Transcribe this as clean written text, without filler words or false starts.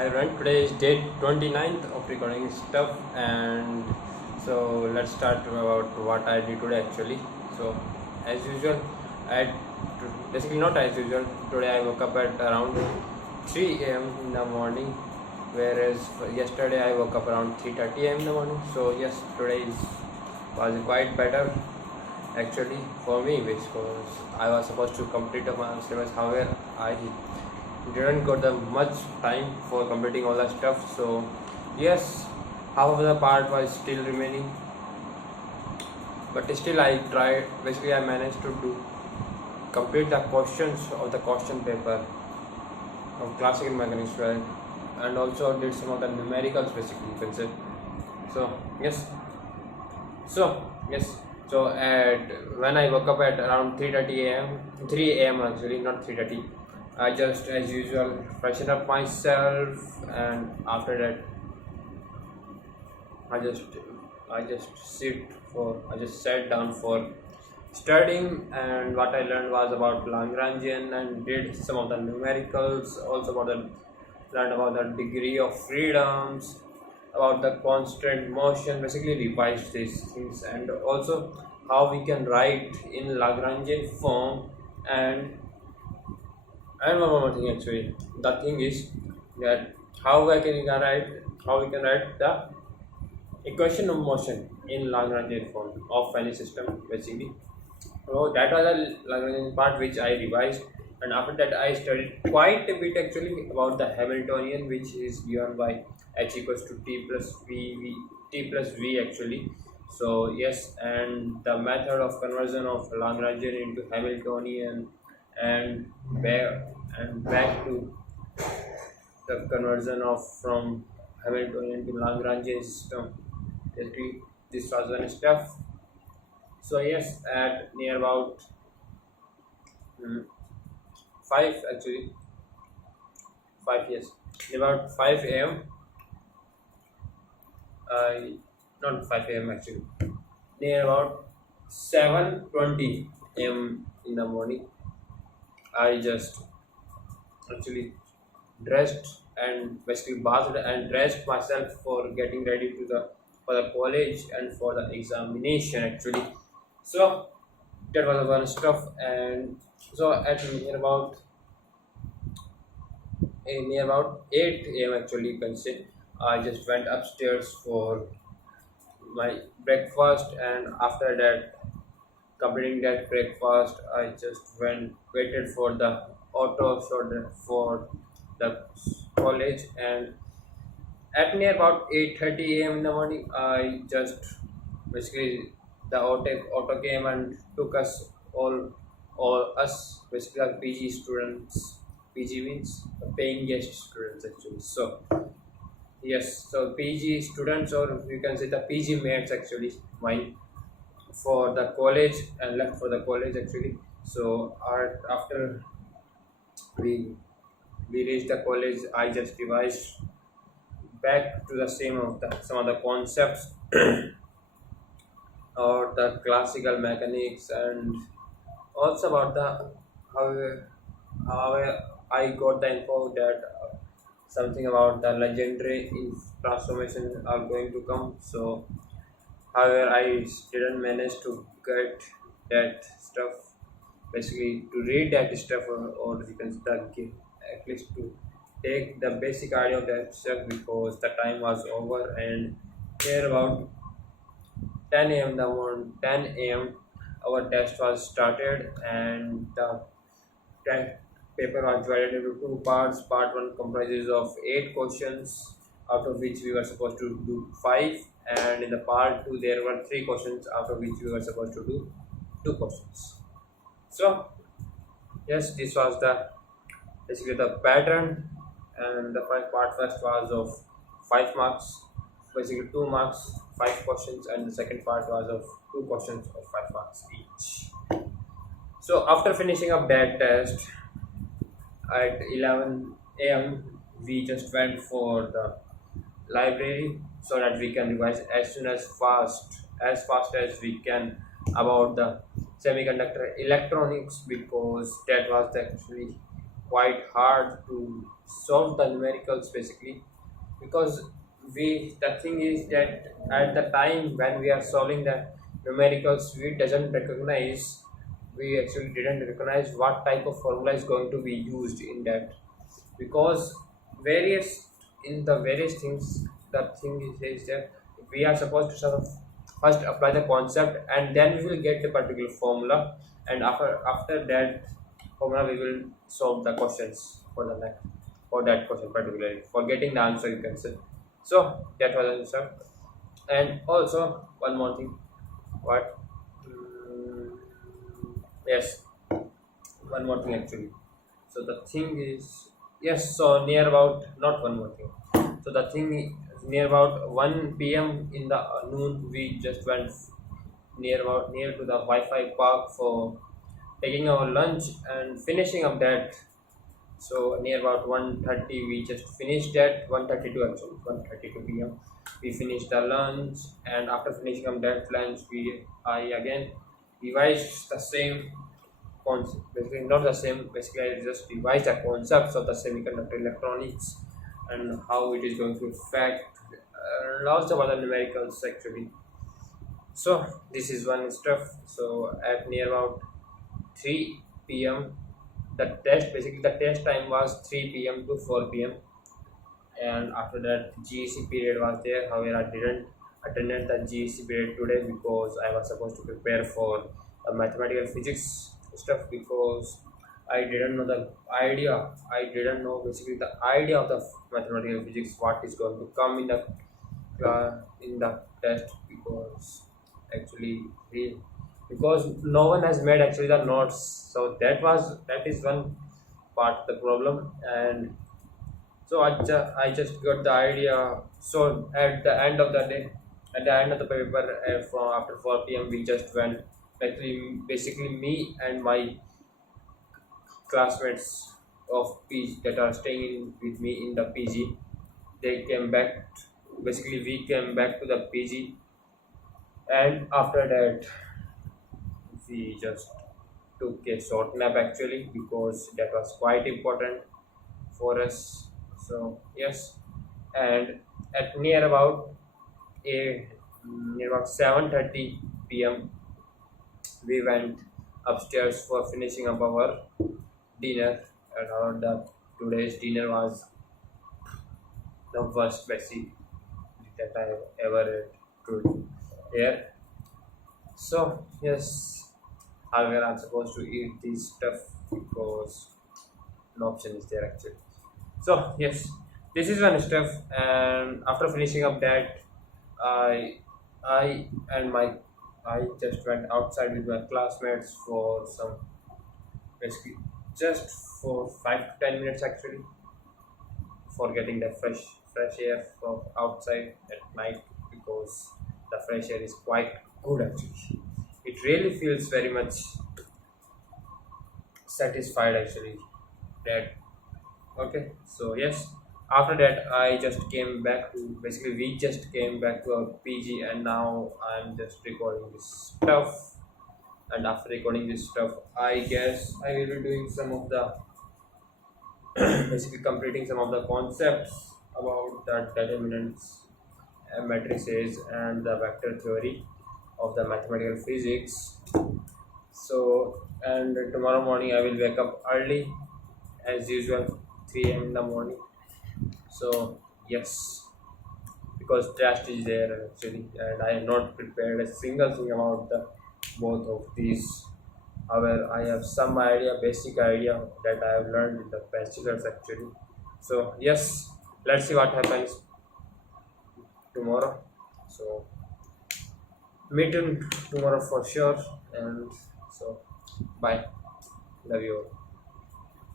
Hi everyone, today is date 29th of recording stuff, and so let's start about what I did today actually. So as usual, I basically not as usual, today I woke up at around 3 a.m. in the morning, whereas yesterday I woke up around 3:30 a.m. in the morning. So yes, today was quite better actually for me because I was supposed to complete my syllabus. However, I didn't got the much time for completing all the stuff. So yes, half of the part was still remaining, but still I tried. Basically, I managed to do complete the questions of the question paper of classical mechanics, right? And also did some of the numericals, basically you can say. So yes, so yes, so at when I woke up at around 3:30 a.m., 3 a.m. actually, not 3:30. I just, as usual, freshen up myself, and after that, I just I just sat down for studying, and what I learned was about Lagrangian and did some of the numericals, also learned about the degree of freedoms, about the constant motion, basically revised these things, and also how we can write in Lagrangian form. And one more thing actually. The thing is that how we can write the equation of motion in Lagrangian form of any system, basically. So that was the Lagrangian part which I revised, and after that I studied quite a bit actually about the Hamiltonian, which is given by h equals to t plus t plus v actually. So yes, and the method of conversion of Lagrangian into Hamiltonian, and back to the conversion of from Hamiltonian to Lagrangian system. Basically, this was one stuff. So yes, at near about 5 actually, 5, yes, about 5 a.m. Not 5 a.m. actually, near about 7:20 a.m. in the morning. I just actually dressed and basically bathed and dressed myself for getting ready to the for the college and for the examination actually. So that was one stuff, and so at near about 8 a.m. actually, you can say, I just went upstairs for my breakfast, and after that, completing that breakfast, I just waited for the auto for the college, and at near about 8:30 a.m. in the morning, I just basically the auto came and took us all us basically like PG students. PG means paying guest students actually. So yes, so PG students, or you can say the PG mates actually, mine, for the college, and left for the college actually. So after we we reached the college, I just revised back to the same of the some of the concepts or the classical mechanics, and also about the how how I got the info that something about the legendary transformation are going to come. So however, I didn't manage to get that stuff, basically to read that stuff, or you can start at least to take the basic idea of that stuff, because the time was over, and here about 10 a.m. the morning 10 a.m. our test was started, and the test paper was divided into two parts. Part one comprises of 8 questions, out of which we were supposed to do 5, and in the part two there were 3 questions, out of which we were supposed to do 2 questions. So yes, this was the basically the pattern, and the first part first was of 5 marks, basically 2 marks, 5 questions, and the second part was of 2 questions of 5 marks each. So after finishing up that test at 11 a.m., we just went for the library so that we can revise as fast as we can about the semiconductor electronics, because that was actually quite hard to solve the numericals basically, because the thing is that at the time when we are solving the numericals, we actually didn't recognize what type of formula is going to be used in that, because various in the various things, the thing is that we are supposed to sort of first apply the concept and then we will get the particular formula, and after that formula we will solve the questions for the next, for that question particularly, for getting the answer you can say. So that was the answer. And also one more thing, what Mm, yes, one more thing actually. So the thing is, yes, so near about, not one more thing. So the thing is, near about 1 p.m. in the noon, we just went near to the Wi-Fi park for taking our lunch and finishing up that. So near about 1:30, we just finished at 1:32 actually, 1:32 p.m. We finished the lunch, and after finishing up that lunch, I again revised the same concept. Basically, not the same. Basically, I just revised the concepts of the semiconductor electronics and how it is going to affect lots of other numericals actually. So this is one stuff. So at near about 3 p.m. The test time was 3 p.m. to 4 p.m. And after that GEC period was there. However, I didn't attend the GEC period today because I was supposed to prepare for mathematical physics stuff, because I didn't know the idea. I didn't know basically the idea of the mathematical physics, what is going to come in the test, because actually we, because no one has made actually the notes, so that is one part the problem. And so I just got the idea. So at the end of the day, at the end of the paper, from after 4 p.m. we just went, actually basically me and my classmates of PG that are staying with me in the PG, they came back. Basically, we came back to the PG, and after that, we just took a short nap actually, because that was quite important for us. So yes, and at a near about 7:30 p.m. we went upstairs for finishing up our dinner, and the today's dinner was the worst messy that I have ever could here. So yes, however, I'm supposed to eat this stuff because no option is there actually. So yes, this is one stuff, and after finishing up that, I I and my I just went outside with my classmates for some, basically just for 5 to 10 minutes actually, for getting the fresh air from outside at night, because the fresh air is quite good actually. It really feels very much satisfied actually. That okay. So yes, after that I just came back to, basically we just came back to our PG, and now I'm just recording this stuff. And after recording this stuff, I guess I will be doing some of the basically completing some of the concepts about the determinants, matrices, and the vector theory of the mathematical physics. So, and tomorrow morning I will wake up early as usual, 3 a.m. in the morning. So, yes, because test is there actually, and I have not prepared a single thing about the both of these. However, I have some idea, basic idea that I have learned in the bachelor's actually. So yes, let's see what happens tomorrow. So meet you tomorrow for sure. And so bye. Love you all.